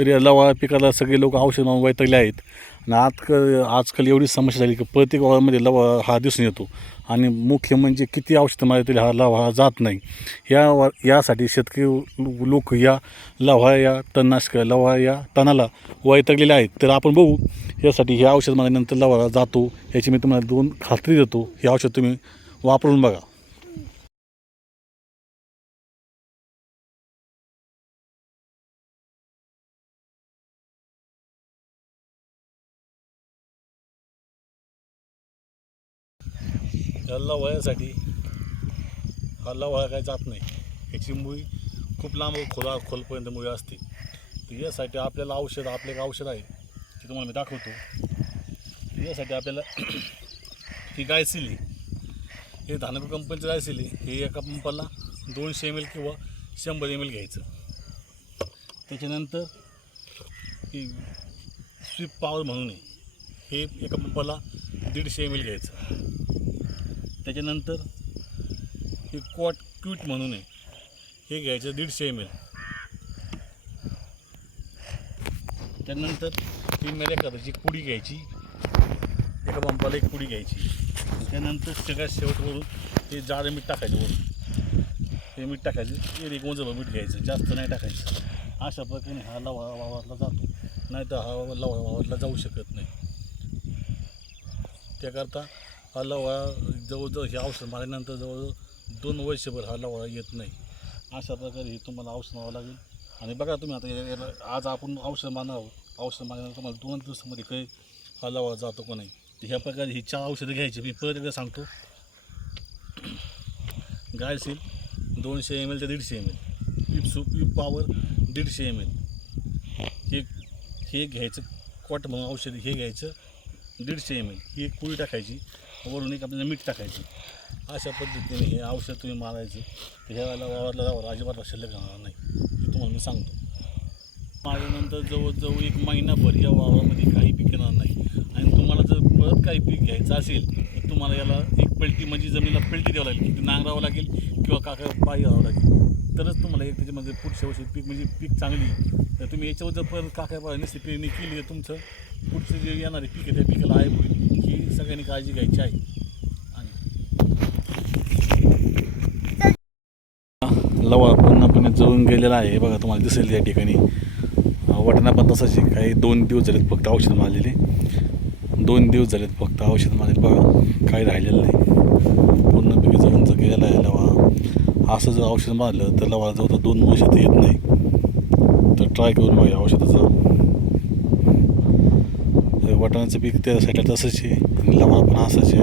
तरी या लवाळा पिकाला सगळे लोक औषध लावून वैतागले आहेत. आणि आजकाल आजकाल एवढी समस्या झाली की प्रत्येक वावरामध्ये लवा हा दिसून येतो. आणि मुख्य म्हणजे किती औषधं मारली तरी हा लवा हा जात नाही. या वा यासाठी शेतकरी लोक या लव्हा या तणनाशक लव्हा या तणाला वैतागलेले आहेत. तर आपण बघू यासाठी हे औषध मारल्यानंतर लवा जातो. याची मी तुम्हाला दोन खात्री देतो. हे औषध तुम्ही वापरून बघा. हल्ला वळ्यासाठी हल्ला वळा काही जात नाही. याची मुळी खूप लांब खोला खोलपर्यंत मुळी असते. तर यासाठी आपल्याला औषध आपलं एक औषध आहे ते तुम्हाला मी दाखवतो. यासाठी आपल्याला ही गायसिली हे धानक कंपनीचं गायसिली हे एका पंपाला दोनशे एम एल किंवा शंभर एम एल घ्यायचं. त्याच्यानंतर ही स्विप पावर म्हणून हे एका पंपाला दीडशे एम एल घ्यायचं. त्याच्यानंतर हे क्वाट क्यूट म्हणून आहे. हे घ्यायचं दीडशे एम एल त्यानंतर ती मेल्या करायची कुडी घ्यायची. एका पंपाला एक पुडी घ्यायची. त्यानंतर सगळ्यात शेवटवरून ते जाडं मीठ टाकायचं वरून. ते मीठ टाकायचं. एक मोजं मीठ घ्यायचं. जास्त नाही टाकायचं. अशा प्रकारे हा लवा वावरला जातो. नाही तर हा लवा वावरला जाऊ शकत नाही. त्याकरता हा लवा जवळजवळ हे औषध मारल्यानंतर जवळजवळ दोन वर्षभर हा लवा येत नाही. अशा प्रकारे हे तुम्हाला औषध मारावं लागेल. आणि बघा तुम्ही आता या- याला आज आपण औषध मानावं औषध मारल्यानंतर तुम्हाला दोन दिवसामध्ये काही हा लवा जातो का नाही? ह्या प्रकारे ही चार औषधं घ्यायची. मी परत एकदा सांगतो. गायसील दोनशे एम एल ते दीडशे एम एल पीप सू पावर पॉवर दीडशे एम एल हे हे घ्यायचं. कॉट म्हणून औषध हे घ्यायचं. दीडशे एम एल ही एक पोळी टाकायची. वरून एक आपल्याला मीठ टाकायचं. अशा पद्धतीने हे औषध तुम्ही मारायचं. तर ह्या वेळेला वावरला जावर अजिबात शिल्लक राहणार नाही. हे तुम्हाला मी सांगतो. मारल्यानंतर जवळजवळ एक महिनाभर या वावरामध्ये काही पीक येणार नाही. आणि तुम्हाला जर परत काही पीक घ्यायचं असेल तर तुम्हाला याला एक पेलटी म्हणजे जमिनीला पेलटी द्यावं लागेल. की नांगरावं लागेल किंवा काका पाय घ्यावं लागेल. तरच तुम्हाला एक त्याच्यामध्ये पुढच्या वर्षी पीक म्हणजे पीक चांगली तर तुम्ही याच्यावर जर परत काका नसते पेरणी केली तर तुमचं पुढचं जे येणारे पीक आहे त्या पिकाला आहे होईल ही सगळ्यांनी काळजी घ्यायची आहे. आणि लवा पूर्णपणे जळून गेलेला आहे. बघा तुम्हाला दिसेल या ठिकाणी. वटणा पण तसंच आहे. काही दोन दिवस झालेत फक्त औषध मारलेले. दोन दिवस झालेत फक्त औषध मारलेले बघा काही राहिलेलं नाही. पूर्णपणे जळून जर गेलेला आहे लवा. असं जर औषध मारलं तर लवा जवळ दोन वर्ष येत नाही. तर ट्राय करून बघा या औषधाचं वाटाण्याचं पीक त्या साईडला तसंच आहे. आणि पण असंच आहे.